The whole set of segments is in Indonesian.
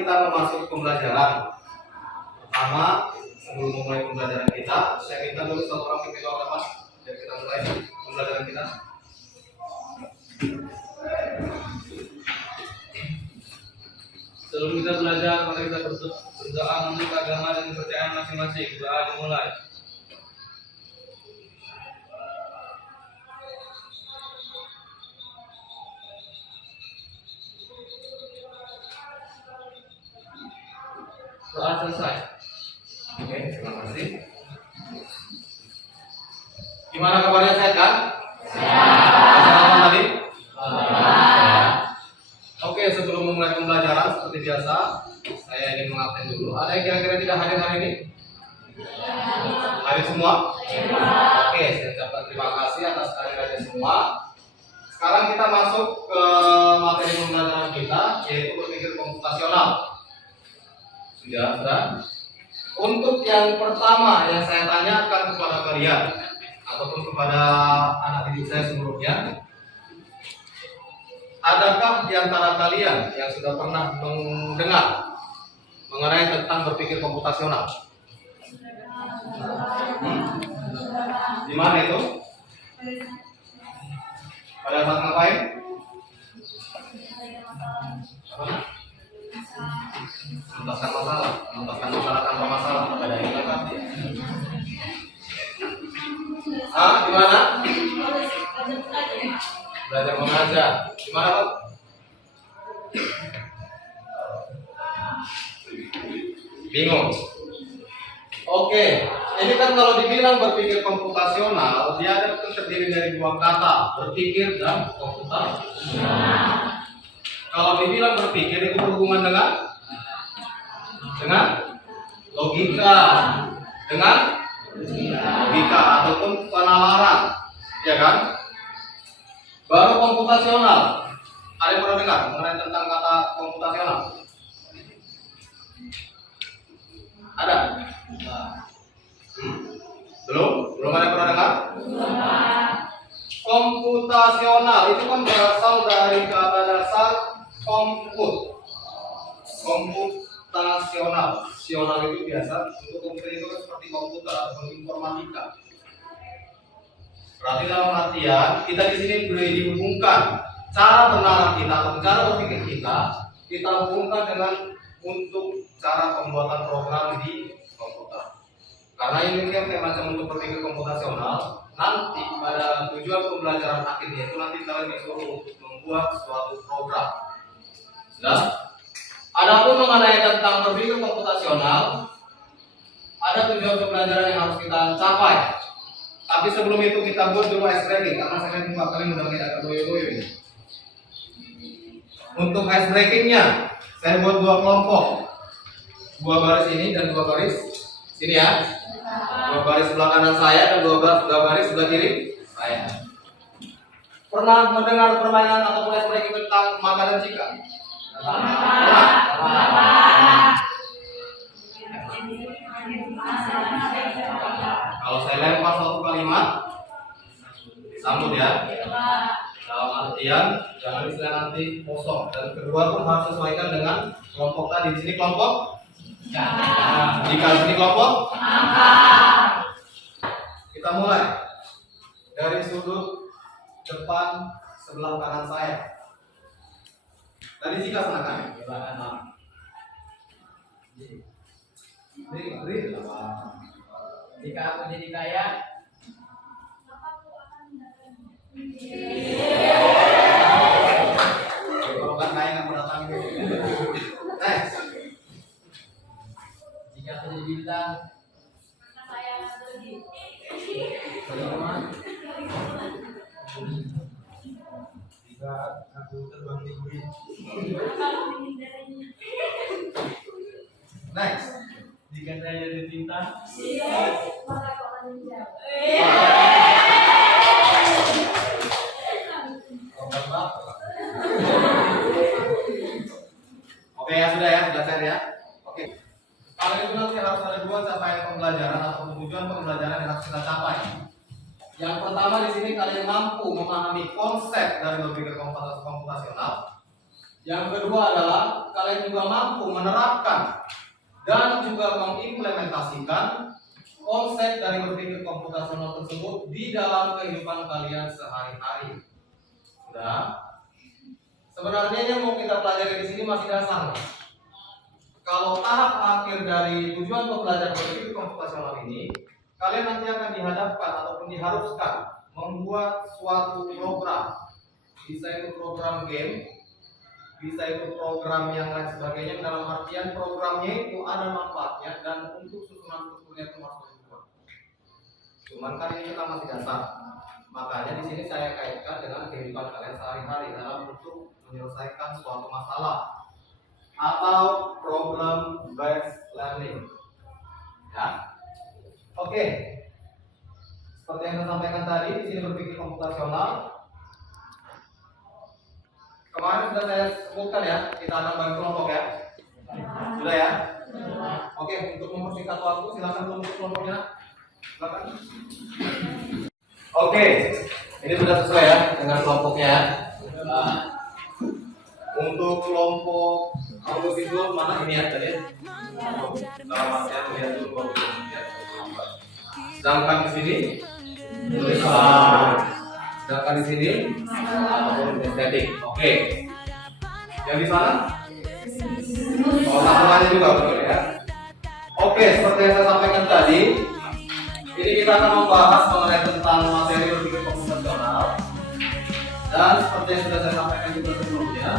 kita memasuki pembelajaran pertama. Sebelum memulai pembelajaran kita, saya minta dulu satu orang pimpin orang lepas biar kita mulai pembelajaran kita. Sebelum kita belajar, mari kita berdoa menurut agama dan kepercayaan masing-masing. Doa dimulai. Doa selesai. Oke, terima kasih. Gimana kabarnya, sehat kan? Sehat tadi? Oke, sebelum memulai pembelajaran seperti biasa, saya ingin mengabsen dulu. Ada yang kira-kira tidak hadir hari ini? Hadir semua? Oke, saya ucapkan terima kasih atas kehadirannya semua. Sekarang kita masuk ke materi pembelajaran kita, yaitu berpikir komputasional. Sudah. Untuk yang pertama yang saya tanyakan kepada kalian ataupun kepada anak didik saya sebelumnya, adakah di antara kalian yang sudah pernah mendengar mengenai tentang berpikir komputasional? Di mana itu? Pada saat ngapain? Menuntaskan masalah tanpa masalah. Pada itu kan? Di mana? Belajar mengajar. Di mana, Pak? Bingung. Oke, ini kan kalau dibilang berpikir komputasional, dia terdiri dari dua kata, berpikir dan komputasional. Kalau dibilang berpikir itu berhubungan dengan logika, ataupun penalaran, ya kan? Baru komputasional. Ada yang pernah dengar mengenai tentang kata komputasional? Ada? Belum ada yang pernah dengar? Komputasional itu kan berasal dari kata dasar komputasional. Sional itu biasa untuk komputer itu kan seperti komputer atau informatika. Berarti dalam artian kita di sini boleh dihubungkan cara bernalar kita atau cara berpikir kita hubungkan dengan untuk cara pembuatan program di komputer. Karena ini kan macam untuk berpikir komputasional, nanti pada tujuan pembelajaran akhirnya itu nanti kalian disuruh untuk membuat suatu program. Sudah? Adapun mengenai tentang berpikir komputasional, ada tujuan pembelajaran yang harus kita capai. Tapi sebelum itu kita buat dulu ice breaking, karena saya lihat muka kalian udah agak loyo-loyo ini. Untuk ice breakingnya, saya buat dua kelompok, dua baris ini dan dua baris sini ya. Dua baris sebelah kanan saya dan dua baris sebelah kiri saya. Pernah mendengar permainan atau ice breaking tentang maka dan jika? Kalau saya lempar suatu kalimat, disambut ya. Dalam artian jangan istilah nanti kosong. Dan kedua pun harus sesuaikan dengan kelompok tadi. Di sini kelompok jika di sini kelompok kita mulai dari sudut depan sebelah kanan saya. Tadi jika sana kan? Jika aku jadi kaya, kalau kan kaya nggak mau datang. jika aku jadi bintang, jika aku terbang tinggi. Next. jika saya jadi bintang, Oke ya sudah share ya. Oke. Kalau itu nanti harus ada dua capaian pembelajaran atau tujuan pembelajaran yang harus kita capai. Yang pertama di sini kalian mampu memahami konsep dari berpikir komputasional. Yang kedua adalah kalian juga mampu menerapkan dan juga mengimplementasikan konsep dari berpikir komputasional tersebut di dalam kehidupan kalian sehari-hari. Sudah? Sebenarnya yang mau kita pelajari di sini masih dasar. Kalau tahap akhir dari tujuan pembelajaran berpikir komputasional ini, kalian nanti akan dihadapkan ataupun diharuskan membuat suatu program. Bisa itu program game, bisa itu program yang lain sebagainya. Dalam artian programnya itu ada manfaatnya dan untuk susunan strukturnya itu masuk semua. Cuman kan ini kita masih dasar. Makanya di sini saya kaitkan dengan kehidupan kalian sehari-hari dalam bentuk menyelesaikan suatu masalah atau problem based learning. Ya. Oke. Seperti yang saya sampaikan tadi, di sini berpikir komputasional. Kemarin sudah saya sebutkan ya, kita akan bagi kelompok ya. Sudah ya? Oke, untuk mempersingkat waktu silakan untuk kelompoknya. Silakan. Oke, ini sudah sesuai ya dengan kelompoknya. Untuk kelompok audiovisual mana ini ya tadi? Dalam artian melihat dulu kelompoknya. Sedangkan di sini tulisan. Sedangkan di sini ataupun estetik. Oke. Yang di sana? Oh, tambahannya juga betul ya. Oke, seperti yang saya sampaikan tadi, ini kita akan membahas mengenai tentang materi berpikir komputasional. Dan seperti yang sudah saya sampaikan juga sebelumnya,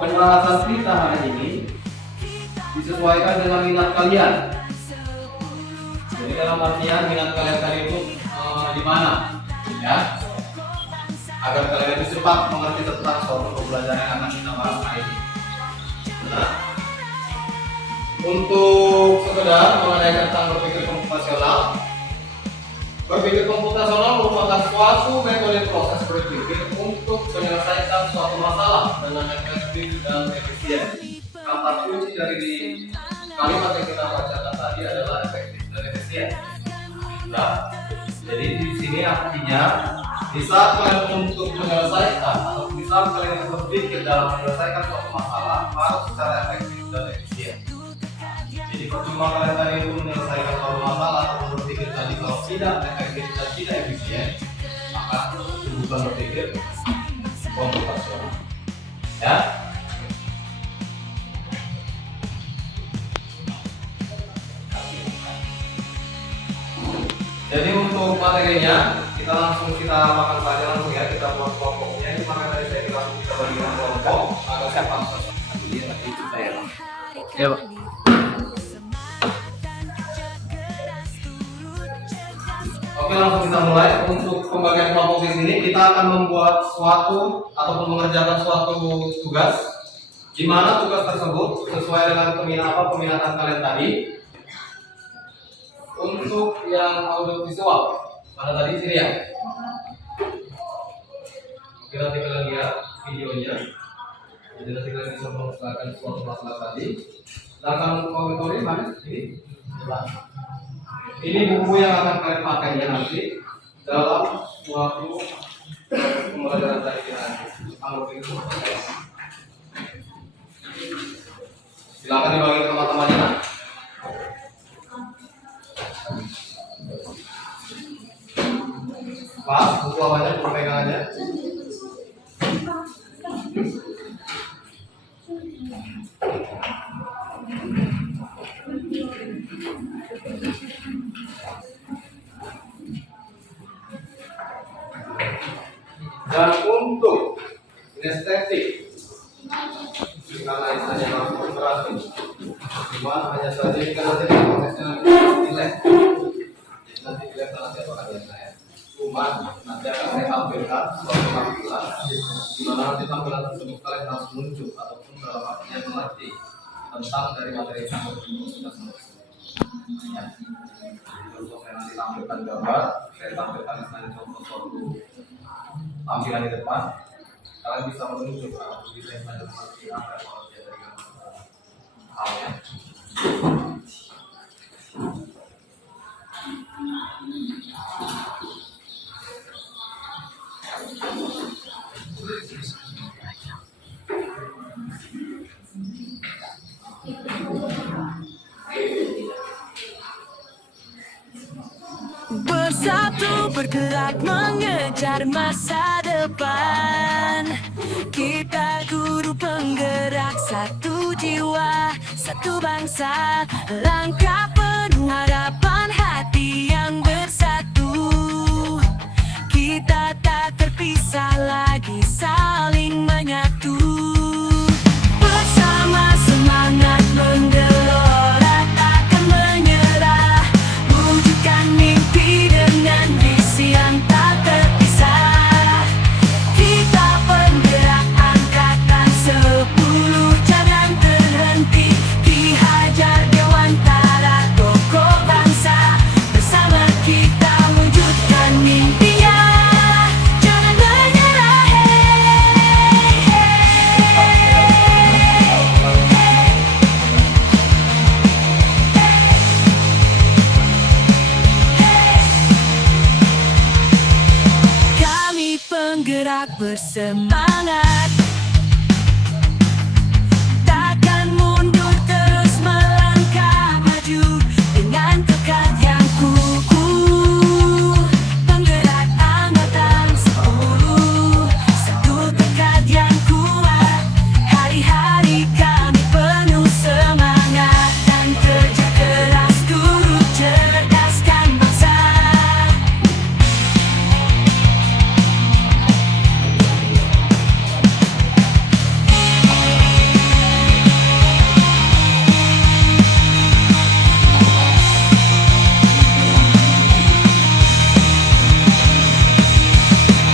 pembahasan kita hari ini disesuaikan dengan minat kalian. Jadi dalam artian minat kalian tadi itu di mana, ya, agar kalian lebih cepat mengerti tentang suatu pembelajaran yang akan kita bahas hari ini. Nah, untuk sekedar mengenai tentang berpikir komputasional, berpikir komputasional merupakan suatu metode proses berpikir untuk menyelesaikan suatu masalah dengan efektif dan efisien. Kata kunci dari kalimat yang kita bacakan tadi adalah efektif dan efisien. Nah, jadi di sini artinya di saat kalian untuk menyelesaikan atau di saat kalian berpikir dalam menyelesaikan suatu masalah harus secara efektif dan efisien. Jadi percuma kalian tadi itu menyelesaikan suatu masalah atau berpikir tadi kalau tidak efektif dan tidak efisien, maka bukan berpikir komputasional. Ya. Jadi untuk materinya kita makan saja langsung ya, kita buat kelompoknya. Ini maka tadi saya bilang kita bagikan kelompok agar siapa dia tadi itu saya. Ya Pak. Oke, langsung kita mulai. Untuk pembagian kelompok di sini kita akan membuat suatu ataupun mengerjakan suatu tugas, di mana tugas tersebut sesuai dengan peminatan kalian tadi. Untuk yang audio visual, mana tadi sini ya? Oke, nanti kalian lihat videonya. Jadi nanti kalian bisa mengusahakan suatu masalah tadi. Sedangkan untuk auditori mana? Ini buku yang akan kalian pakai ya nanti dalam suatu pembelajaran tadi nanti. Silakan dibagi ke teman-temannya. Pak, buku awalnya buku pegangannya. Dan untuk estetik, karena istilahnya langsung berarti, cuma hanya saja jika nanti prosesnya nilai, nanti dilihat nanti apakah dia saya. Cuma nanti akan saya tampilkan suatu tampilan, di mana nanti tampilan tersebut kalian harus muncul ataupun dalam artinya mengerti tentang dari materi yang sudah selesai. Ya. Terus saya nanti tampilkan gambar, saya tampilkan misalnya contoh suatu tampilan di depan, kalian bisa menunjuk atau bisa mengerti apa yang harus dia dari halnya. persatu bergerak mengejar masa depan. Kita guru penggerak, satu jiwa, satu bangsa. Langkah penuh harapan, hati yang bersatu. Kita tak terpisah lagi, saling menyatu. Bersama semangat menggelora, takkan menyerah. Wujudkan mimpi dengan visi yang tak terpisah. Kita penggerak angkatan 10, jangan terhenti. Dihajar dewantara tokoh bangsa. Bersama kita wujudkan mimpinya. Jangan menyerah, Kami penggerak bersemangat, takkan mundur, terus melangkah maju dengan tekad yang kukuh. Penggerak angkatan 10, satu tekad yang kuat. Hari-hari kami penuh semangat dan kerja keras, turut cerdaskan bangsa.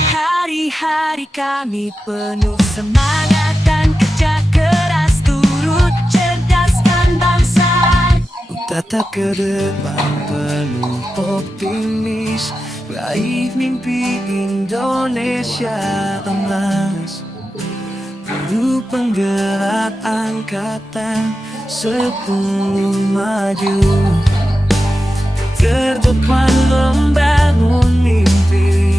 Hari-hari kami penuh semangat dan kerja keras, turut cerdaskan bangsa. Tatap ke depan penuh optimis, raih mimpi Indonesia emas. Guru penggerak angkatan 10 maju, terdepan membangun mimpi.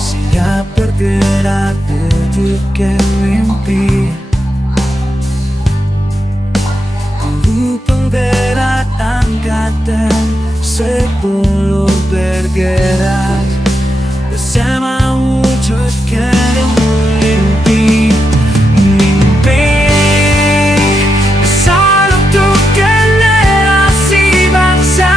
Siap bergerak wujudkan mimpi. Guru penggerak angkatan 10 bergerak bersama wujudkan mimpi. Mimpi besar untuk generasi bangsa.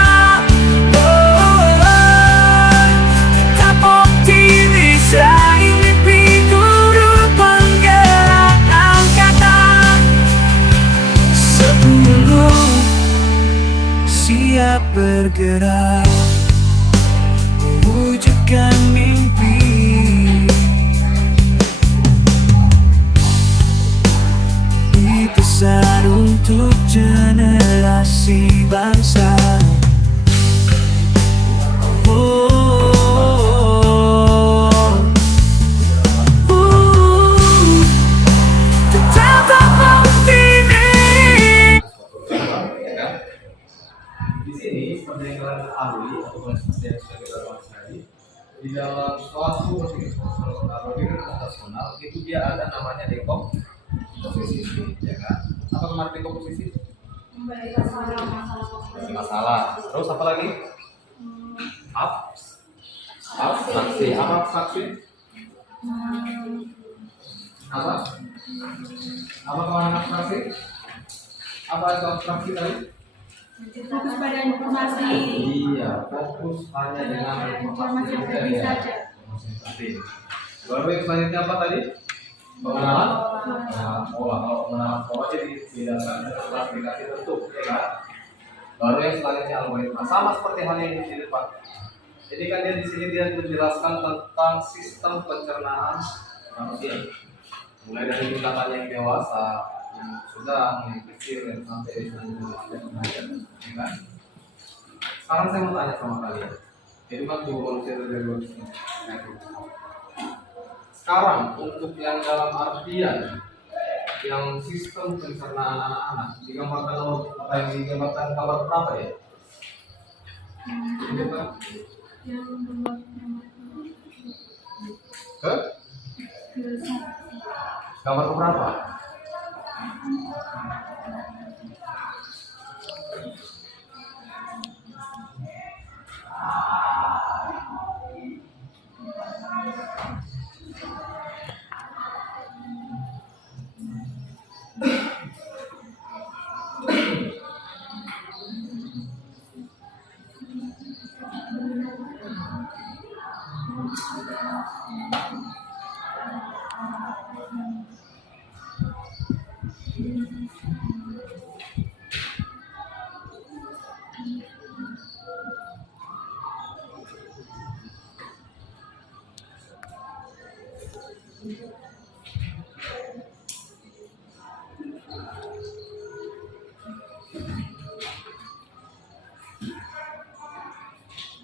Tetap optimis, raih mimpi. Guru penggerak angkatan 10 siap bergerak mewujudkan mimpi. Besar untuk generasi bangsa. Tetap optimis. Ya kan? Di sini seperti yang kalian ketahui ataupun seperti yang sudah kita bahas tadi, di dalam suatu berpikir komputasional itu dia ada namanya dekomposisi, ya kan? Apa kemarin dekomposisi? Masalah. Terus apa lagi? Abstraksi. Apa abstraksi? Apa? Apa kemarin abstraksi? Apa itu abstraksi tadi? Fokus pada informasi. Iya, fokus hanya dengan Informasi yang penting saja. Lalu yang selanjutnya apa tadi? Pengenalan pola. Kalau pengenalan pola jadi tidak ada aplikasi tentu, ya kan? Lalu yang selanjutnya algoritma, sama seperti halnya yang di depan. Jadi kan dia di sini dia menjelaskan tentang sistem pencernaan manusia, mulai dari tingkatan yang dewasa, yang sedang, yang kecil, yang sampai selanjutnya, ya kan? Sekarang saya mau tanya sama kalian, jadi kan dua manusia dari dua sisi. Sekarang untuk yang dalam artian yang sistem pencernaan anak-anak digambarkan apa yang digambarkan gambar berapa ya? Ini kan? Ke? Gambar berapa?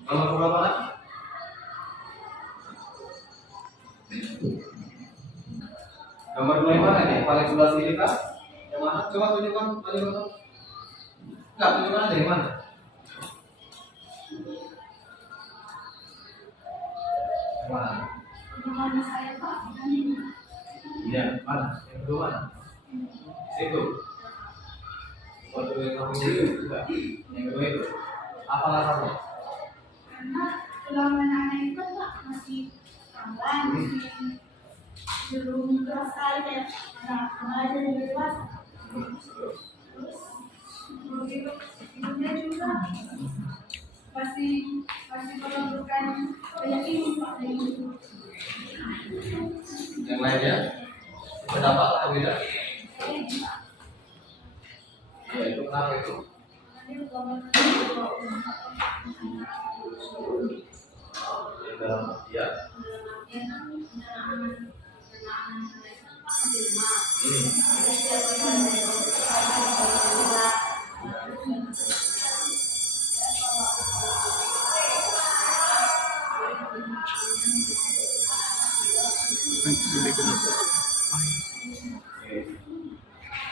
Nomor berapa lagi? Gambar 2 yang mana nih? Paling sebelah sini kah? Yang mana? Coba tunjukkan tadi foto. Enggak, tunjukkan aja yang mana? Yang mana? Iya, mana? Yang kedua mana? Situ. Foto yang kamu dulu juga. Yang kedua itu. Apa alasannya? Karena tulang anak itu Pak masih awal, masih belum keras sekali kayak anak jadi dewasa. Terus begitu hidupnya juga pasti memerlukan banyak ilmu Pak dari itu. Yang lainnya? Pendapat atau tidak? Ya, itu kenapa itu? Yang dalam ya.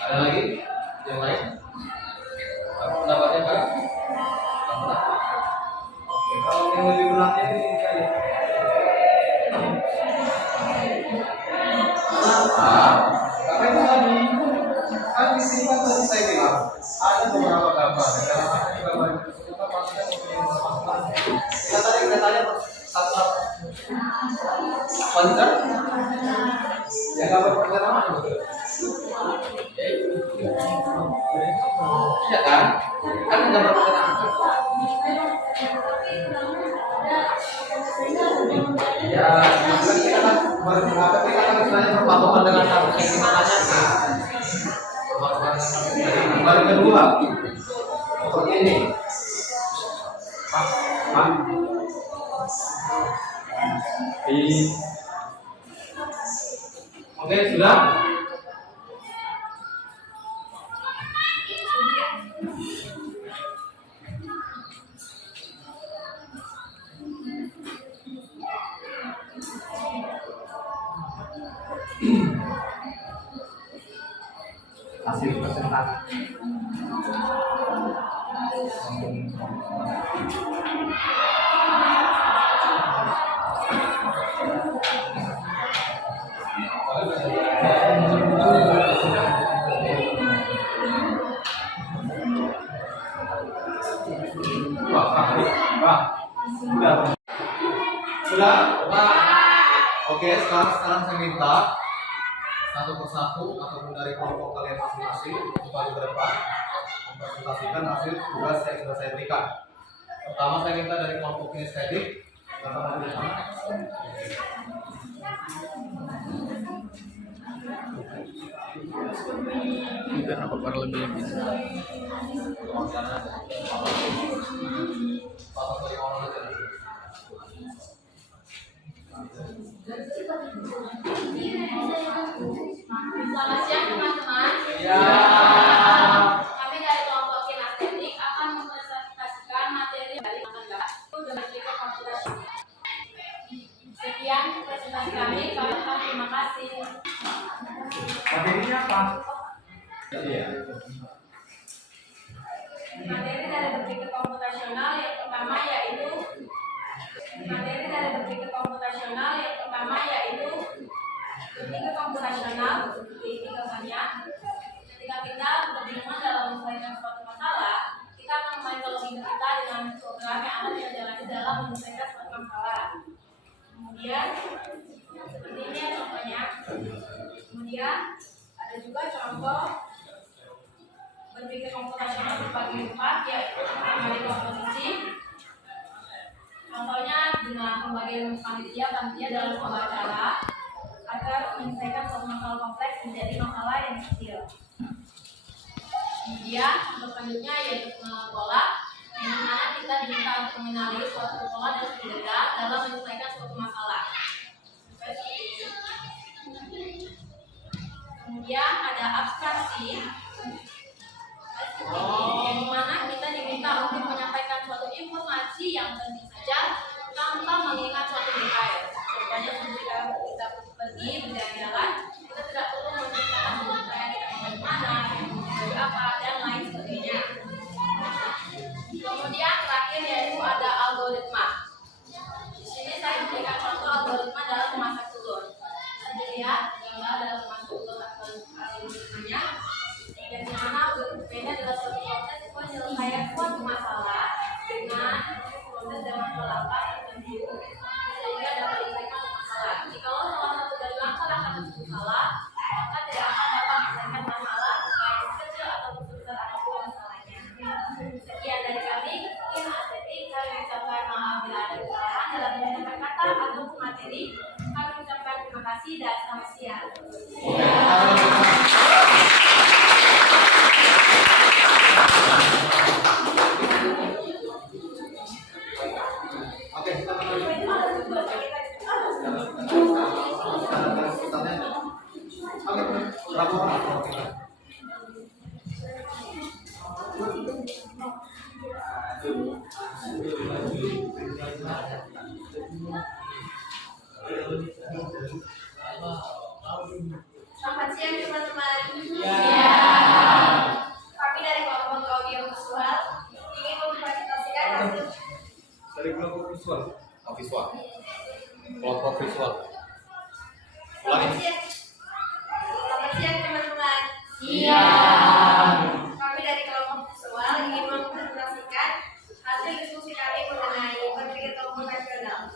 Ada lagi yang lain? Apa pendapatnya Pak? Oke, kalau yang lebih beratnya ini kali. Karena itu tadi kan di sini kan tadi saya bilang ada beberapa gambar. Dalam arti gambar itu kita pastikan mempunyai sama-sama. Kita tadi tanya satu-satu. Panjang? Ya gambar pertama mana betul? Iya kan? Kan gambar pertama. Ya, kita kan sebenarnya berpatokan dengan satu yang kita tanyakan. Berpatokan dengan gambar kedua. Seperti ini. Pak. Oke, sudah? Hasil presentasi. Sudah? Oke, sekarang saya minta satu persatu ataupun dari kelompok kalian masing-masing untuk maju ke depan mempresentasikan hasil tugas yang sudah saya berikan. Pertama saya minta dari kelompok kinestetik dapat maju ke sana. Biar apa para lebih-lebih. Selamat siang teman-teman. Ya. Kami dari kelompok kinestetik akan mempresentasikan materi dari makan dengan berikut komputasi. Sekian presentasi kami. Terima kasih. Materinya apa? Iya. Materi dari berpikir komputasional yang pertama yaitu berpikir komputasional tiga banyak. Ketika kita berbingungan dalam menyelesaikan suatu masalah, kita akan memainkan logika kita dengan program yang akan kita jalani dalam menyelesaikan suatu masalah. Kemudian seperti ini ya contohnya. Kemudian ada juga contoh berpikir komputasional berbagi empat, yaitu mengenai komposisi. Contohnya dengan pembagian panitia dalam sebuah acara agar menyelesaikan suatu masalah kompleks menjadi masalah yang kecil. Kemudian untuk selanjutnya yaitu pengenalan pola, di mana kita diminta untuk mengenali suatu pola dan berbeda dalam menyelesaikan suatu masalah. Kemudian ada abstraksi, yang dimana kita diminta untuk menyampaikan suatu informasi informasi yang penting saja tanpa mengingat suatu detail. Contohnya ketika kita pergi berjalan-jalan, kita tidak perlu menceritakan sebenarnya kita dari mana, dari apa, dan lain sebagainya. Kemudian terakhir yaitu ada algoritma. Di sini saya memberikan contoh algoritma dalam memasak telur. Bisa dilihat gambar dalam memasak telur atau algoritmanya. Dan di mana algoritmanya adalah suatu proses penyelesaian suatu masalah dengan proses dengan langkah tertentu sehingga dapat diselesaikan masalah. Jikalau salah satu dari langkah-langkah tersebut salah, maka tidak akan dapat menyelesaikan masalah baik kecil atau besar apapun masalahnya. Sekian dari kami, tim estetik. Kami ucapkan maaf bila ada kesalahan dalam menyampaikan kata ataupun materi. Kami ucapkan terima kasih dan selamat siang. Oke, kita berapa orang? Selamat siang teman-teman. Kami dari kelompok audio visual ingin mempresentasikan hasil. Dari kelompok visual. Oh, visual. Kelompok visual. Ulangi. Selamat siang teman-teman. Kami dari kelompok visual ingin mempresentasikan hasil diskusi kami mengenai berpikir komputasional.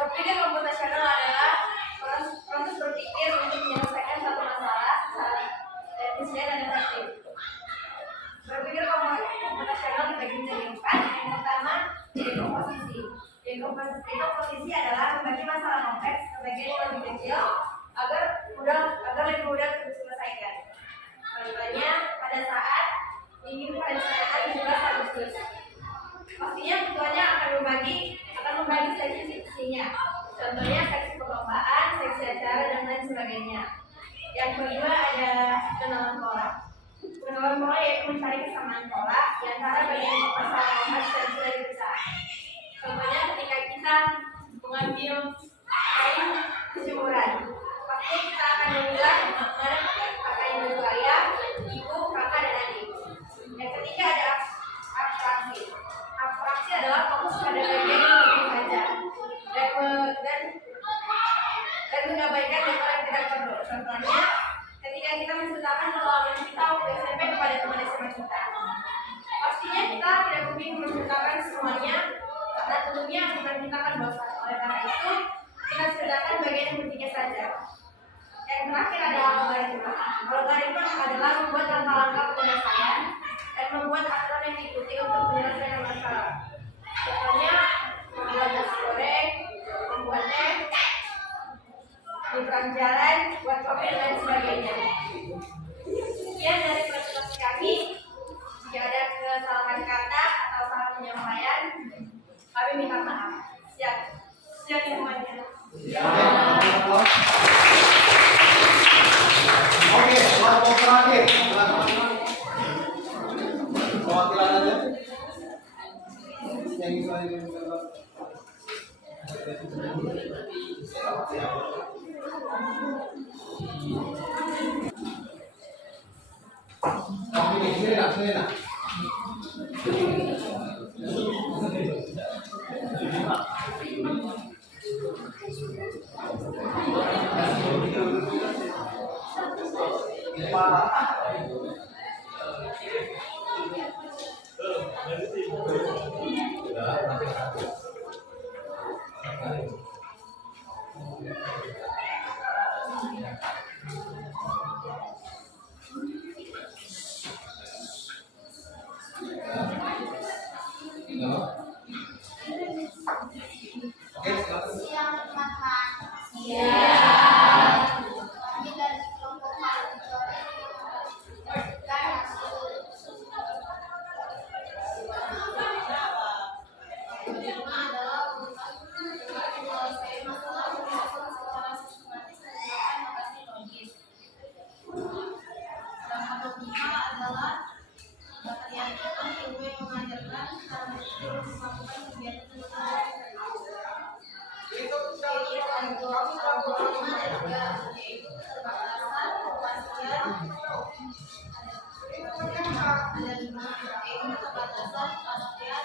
Berpikir komputasional adalah proses berpikir untuk menyelesaikan satu masalah secara efisien dan efektif. Berpikir komputasional dibagi menjadi 4. Yang pertama, dekomposisi. Dekomposisi adalah membagi masalah kompleks ke bagian yang lebih kecil agar lebih mudah diselesaikan. Contohnya, pada saat ingin perencanaan 17 Agustus, pastinya ketuanya akan membagi seksi-seksinya. Contohnya seksi perlombaan, seksi acara, dan lain sebagainya. Yang kedua ada kenalan pola. Kenalan pola yaitu mencari kesamaan pola di antara bagian masalah kompleks yang sudah dipecah. Contohnya ketika kita mengambil kain kejemuran, pasti kita akan memilah mana kakak yang baju ayah, ibu, kakak, dan adik. Yang ketiga ada abstraksi. Abstraksi adalah fokus pada bagian yang lebih saja dan mengabaikan detail yang tidak perlu. Contohnya, ketika kita menceritakan pengalaman kita waktu SMP kepada teman SMA kita, pastinya kita tidak mungkin menceritakan semuanya karena tentunya bukan kita akan bosan. Oleh karena itu, kita ceritakan bagian yang pentingnya saja. Yang terakhir ada algoritma. Algoritma adalah membuat langkah-langkah penyelesaian dan membuat aturan yang diikuti untuk menyelesaikan masalah. Contohnya, membuat nasi goreng, membuat teh, menyeberang jalan, buat kopi, dan lain sebagainya. Sekian dari presentasi kami. Jika ada kesalahan kata atau salah penyampaian, kami minta maaf. Siap semuanya. Oke, kelompok terakhir. Perwakilan aja. Yang bisa sini nak. Oke, silakan. Siang teman-teman. Kami dari kelompok mahasiswa dan adalah menyelesaikan masalah secara sistematis dan menggunakan notasi logis. Dan kelima adalah bagian ilmu yang mengajarkan cara berpikir yaitu keterbatasan, kepastian, ada 5, yaitu keterbatasan, kepastian,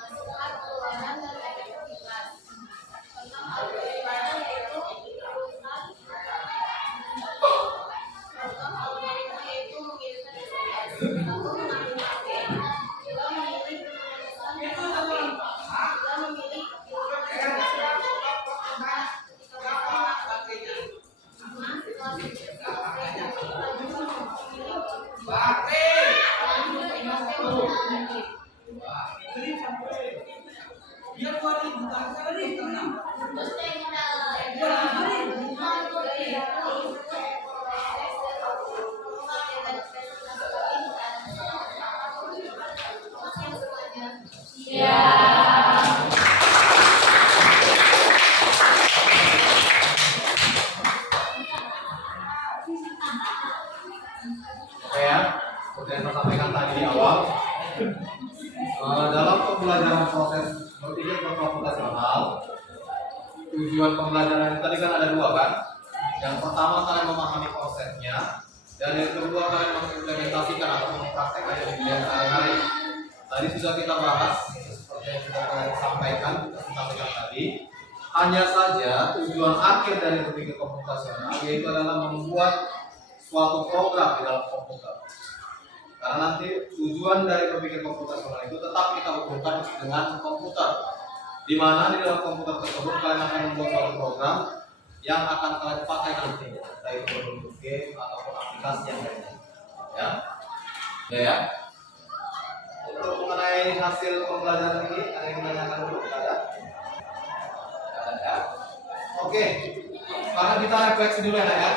masukan, keluaran, dan efektivitas. Contoh algoritmanya yaitu mengirimkan SMS, lalu mengambil HP, juga memilih penulisan dan juga memilih Oke ya, seperti yang saya sampaikan tadi di awal, dalam pembelajaran proses berpikir komputasional, tujuan pembelajaran tadi kan ada 2 kan? Yang pertama kalian memahami konsepnya, dan yang kedua kalian mengimplementasikan atau mempraktekkannya di kegiatan sehari-hari. Tadi sudah kita bahas, seperti yang sudah kalian sampaikan tadi. Hanya saja tujuan akhir dari berpikir komputasional yaitu adalah membuat suatu program di dalam komputer. Karena nanti tujuan dari berpikir komputasional itu tetap kita hubungkan dengan komputer, di mana di dalam komputer tersebut kalian akan membuat suatu program yang akan kalian pakai nanti, baik berbentuk game ataupun aplikasi yang lainnya. Ya. Untuk mengenai hasil pembelajaran ini, ada yang menanyakan dulu? Ada? Oke, sekarang kita refleksi dulu ya.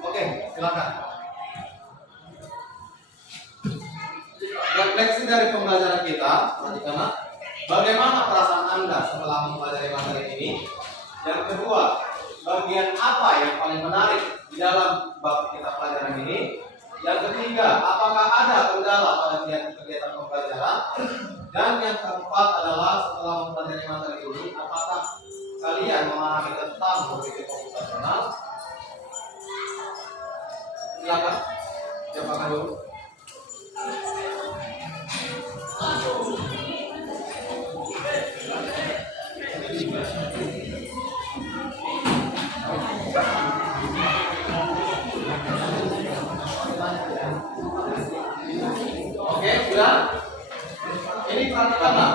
Oke, silakan. Refleksi dari pembelajaran kita, perhatikanlah bagaimana perasaan Anda setelah mempelajari materi ini. Yang kedua, bagian apa yang paling menarik di dalam bab kita pelajaran ini. Yang ketiga, apakah ada kendala pada kegiatan pembelajaran. Dan yang keempat adalah setelah mempelajari materi ini, apakah kalian memahami tentang berpikir komputasional. Silakan, jawabkan dulu. Oke, sudah. Ini perhatikanlah.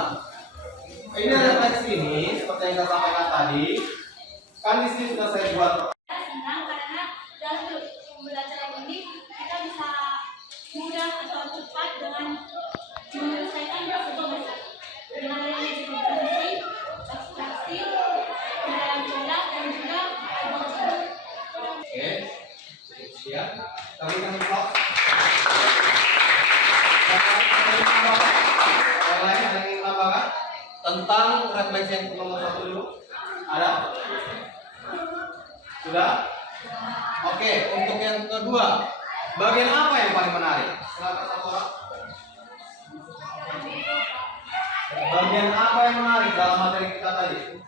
Ini refleksi ini seperti yang saya sampaikan tadi. Kan di sini sudah saya buat. Senang karena dalam pembelajaran ini kita bisa mudah atau cepat dengan menyelesaikan tugas dengan adanya komposisi, abstraksi, dan produk dan juga algoritma. Oke, siap. Kami akan stop. Yang lain ada yang ingin menambahkan tentang refleksi yang nomor 1 dulu? Ada? Sudah? Oke, untuk yang kedua, bagian apa yang paling menarik? Silakan satu orang. Bagian apa yang menarik dalam materi kita tadi?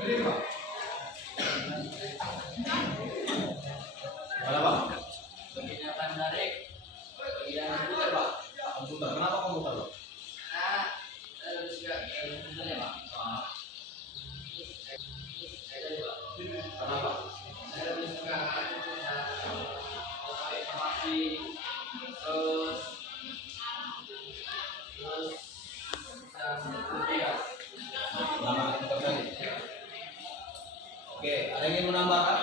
Jadi Pak. Ada Pak? Bagian yang menarik bagian komputer, Pak. Komputer. Kenapa komputer, Pak? Karena juga komputer ya, Pak. Kenapa? Saya lebih suka informasi terus tugas. Nama komputer tadi. Oke, ada yang ingin menambahkan?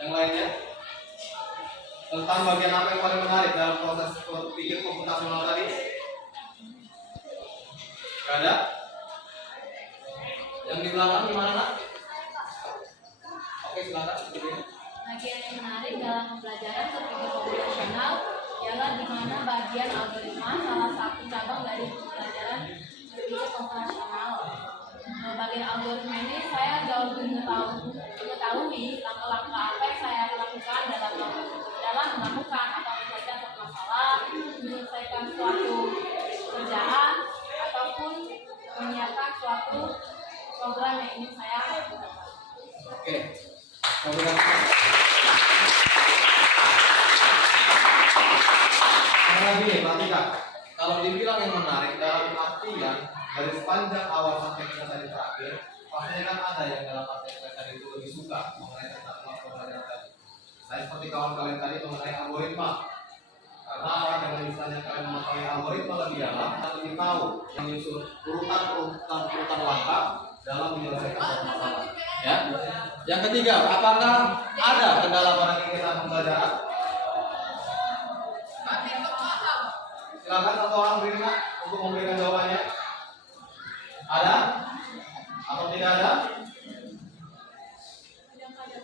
Yang lainnya? Tentang bagian apa yang paling menarik dalam proses berpikir komputasional tadi? Gak ada? Yang di belakang gimana, Nak? Oke, silakan. Bagian yang menarik dalam pembelajaran berpikir komputasional ialah di mana bagian algoritma salah satu cabang dari pembelajaran berpikir komputasional. bagian algoritma ini saya jauh lebih mengetahui langkah-langkah apa yang saya lakukan dalam menemukan atau menyelesaikan suatu masalah, menyelesaikan suatu kerjaan, ataupun menyiapkan suatu program yang ingin saya lakukan. Oke. Karena gini, perhatikan. Kalau dibilang yang menarik dalam artian dari sepanjang awal sampai kita tadi terakhir, pastinya kan ada yang dalam artian tadi itu lebih suka mengenai tentang pembelajaran tadi. Saya seperti kawan kalian tadi mengenai algoritma. Karena apa? Dengan misalnya kalian mengetahui algoritma lebih dalam, dan lebih tahu menyusun urutan langkah dalam menyelesaikan suatu masalah. Ya. Yang ketiga, apakah ada kendala pada kegiatan pembelajaran? Silakan satu orang beri untuk memberikan jawabannya. Ada? Atau tidak ada? Tidak ada.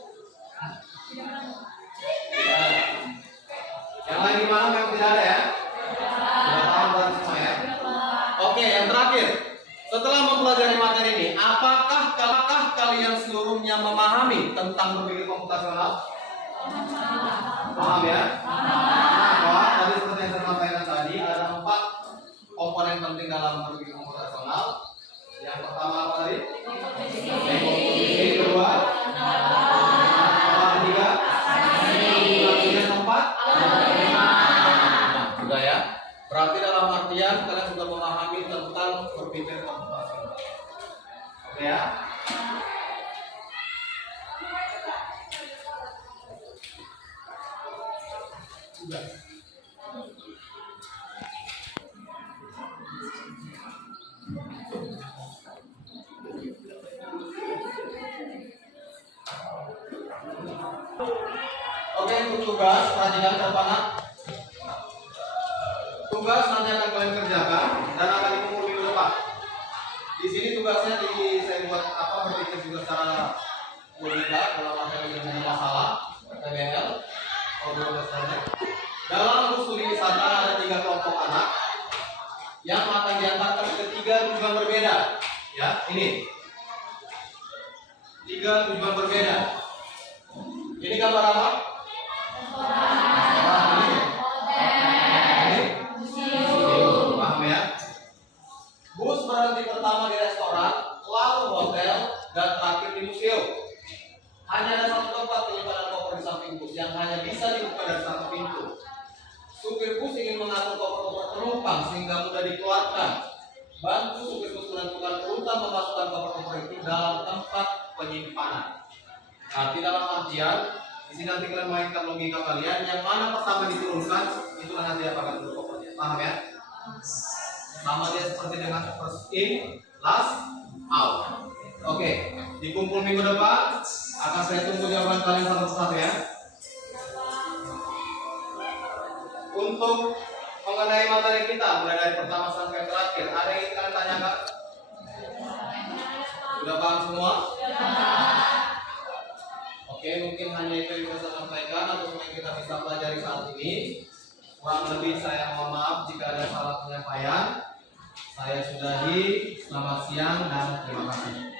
Yang lain gimana? Memang tidak ada ya? Sudah paham berarti semua ya? Oke, yang terakhir. Setelah mempelajari materi ini, apakah kalian seluruhnya memahami tentang berpikir komputasional? Paham ya? Nah, tadi seperti yang saya sampaikan tadi, ada 4 komponen penting dalam berpikir komputasional. Yang pertama apa tadi? Yang kedua, yang ketiga, yang keempat. Nah, sudah ya. Berarti dalam artian kalian sudah memahami tentang berpikir komputasional. Oke ya? Sudah. Oke, untuk tugas perhatikan anak. Tugas nanti akan kalian kerjakan dan akan dipungut minggu depan. Di sini tugasnya saya buat berpikir juga secara logika dalam materi menyelesaikan masalah PBL. Dalam bus studi wisata ada 3 kelompok anak yang akan diantarkan ke 3 tujuan berbeda. Ya, ini 3 tujuan berbeda. Ini gambar apa? Paham ya? Bus berhenti pertama di restoran, lalu hotel, dan terakhir di museum. Hanya ada satu tempat penyimpanan koper di samping bus yang hanya bisa dibuka dari satu pintu. Supir bus ingin mengatur koper-koper penumpang sehingga mudah dikeluarkan. Bantu supir bus menentukan urutan memasukkan koper-koper itu dalam tempat penyimpanan. Nah, dalam artian di sini nanti kalian mainkan logika kalian, yang mana pertama diturunkan itu nanti apakan dulu kopernya. Paham ya? Sama dia seperti dengan first in, last out. Oke, dikumpul minggu depan. Akan saya tunggu jawaban kalian satu-satu ya. Untuk mengenai materi kita mulai dari pertama sampai terakhir, ada yang ingin kalian tanyakan? Sudah paham semua? Oke, mungkin hanya itu yang bisa saya sampaikan atau semua yang kita bisa pelajari saat ini. Kurang lebih saya mohon maaf jika ada salah penyampaian. Saya sudahi. Selamat siang dan terima kasih.